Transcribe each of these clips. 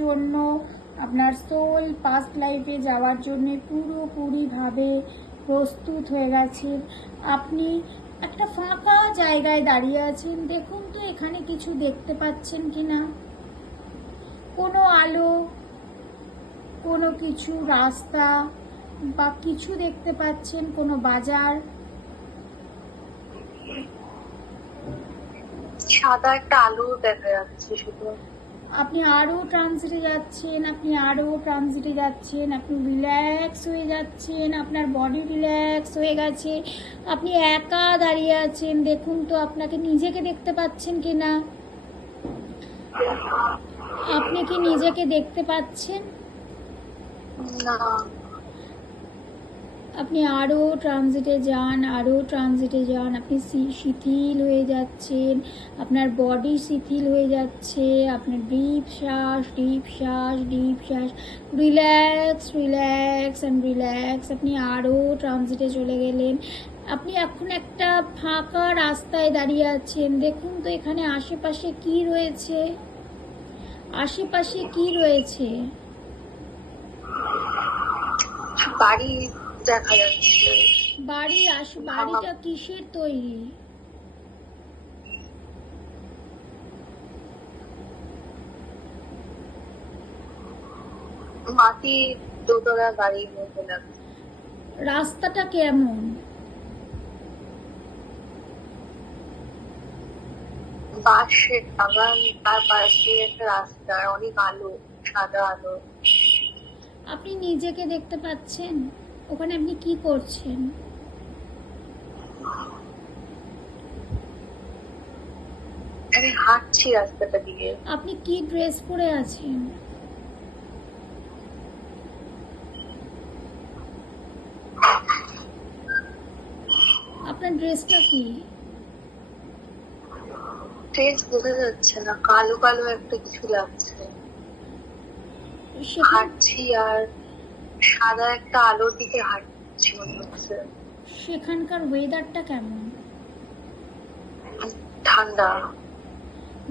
জন্য, আপনার soul past লাইফে যাওয়ার জন্য পুরোপুরিভাবে প্রস্তুত হয়ে গেছেন। আপনি একটা ফাঁকা জায়গায় দাঁড়িয়ে আছেন। দেখুন তো এখানে কিছু দেখতে পাচ্ছেন কি না? কোনো আলো, কোনো কিছু রাস্তা বা কিছু দেখতে পাচ্ছেন? কোনো বাজার? সাদা একটা আলো দেখা যাচ্ছে শুধু। আপনি আরও ট্রানজিটে যাচ্ছেন, আপনি আরও ট্রানজিটে যাচ্ছেন, আপনি রিল্যাক্স হয়ে যাচ্ছেন, আপনার বডি রিল্যাক্স হয়ে গেছে। আপনি একা দাঁড়িয়ে আছেন। দেখুন তো আপনাকে নিজেকে দেখতে পাচ্ছেন কি না? আপনি কি নিজেকে দেখতে পাচ্ছেন? না। আপনি আরও ট্রানজিটে যান, আরও ট্রানজিটে যান। আপনি শিথিল হয়ে যাচ্ছেন, আপনার বডি শিথিল হয়ে যাচ্ছে। আপনার ডিপ শ্বাস, ডিপ শ্বাস, ডিপ শ্বাস, রিল্যাক্স, রিল্যাক্স অ্যান্ড রিল্যাক্স। আপনি আরও ট্রানজিটে চলে গেলেন। আপনি এখন একটা ফাঁকা রাস্তায় দাঁড়িয়ে আছেন। দেখুন তো এখানে আশেপাশে কি রয়েছে? আশেপাশে কি রয়েছে? বাড়ি দেখা যাচ্ছে। বাড়িটা কিসের তৈরি? মাটি দোতলা বাড়ির মতো লাগে। রাস্তাটা কেমন? বাঁশের বাগান, তার পাশে একটা রাস্তা, অনেক আলো, সাদা আলো। আপনি নিজেকে দেখতে পাচ্ছেন? ওখানে আপনি কি করছেন? আমি হাঁটছি রাস্তাটা দিয়ে। আপনি কি ড্রেস পরে আছেন? আপনার ড্রেসটা কি? ড্রেস বোঝা যাচ্ছে না, কালো কালো একটা কিছু লাগছে। হাঁটছি আর সাদা একটা আলোর দিকে হাঁটছি মনে হচ্ছে। সেখানকার ওয়েদারটা কেমন? ঠান্ডা।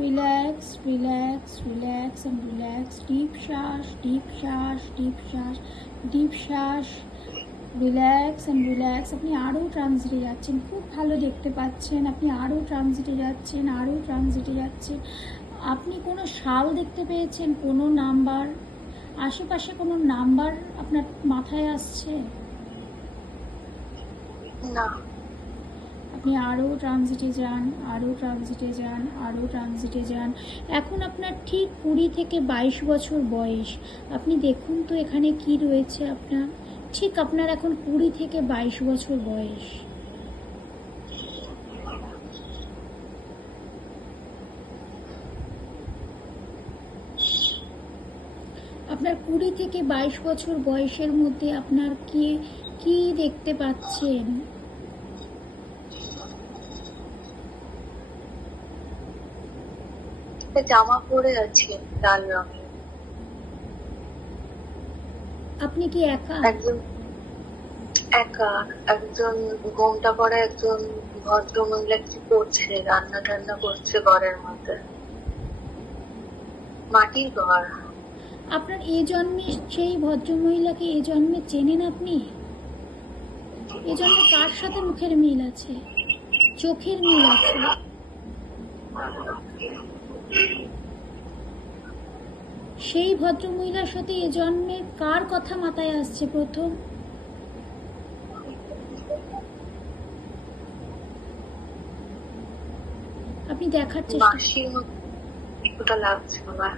Relax, relax, relax and relax. Deep শ্বাস, ডিপ শ্বাস, ডিপ শ্বাস, ডিপ শ্বাস, রিল্যাক্স অ্যান্ড রিল্যাক্স। আপনি আরও ট্রানজিটে যাচ্ছেন। খুব ভালো দেখতে পাচ্ছেন। আপনি আরও ট্রানজিটে যাচ্ছেন, আরও ট্রানজিটে যাচ্ছেন। আপনি কোনো সাল দেখতে পেয়েছেন? কোনো নাম্বার? আশেপাশে কোনো নাম্বার আপনার মাথায় আসছে? না। আপনি আরও ট্রানজিটে যান, আরও ট্রানজিটে যান, আরও ট্রানজিটে যান। এখন আপনার ঠিক 20 থেকে 22 বছর বয়স। আপনি দেখুন তো এখানে কি রয়েছে আপনার। ঠিক আপনার এখন 20 থেকে 22 বছর বয়স। আপনার 20 থেকে 22 বছর বয়সের মধ্যে আপনার কি দেখতে পাচ্ছেন? জামা পরে আছি লাল রঙের। আপনি কি একা? একা। একজন ঘোমটা পরে একজন ভদ্র মহিলা কিছু করছে, রান্না টান্না করছে ঘরের মধ্যে। মাটির ঘর। আপনার এই জন্মে সেই ভদ্রমহিলাকে এই জন্মে চেনেন আপনি? এই জন্মে কার সাথে মুখের মিল আছে, চোখের মিল আছে? সেই ভদ্রমহিলার সাথে এ জন্মে কার কথা মাথায় আসছে প্রথম? আপনি দেখার চেষ্টা। মাসির মতো লাগছে আমার।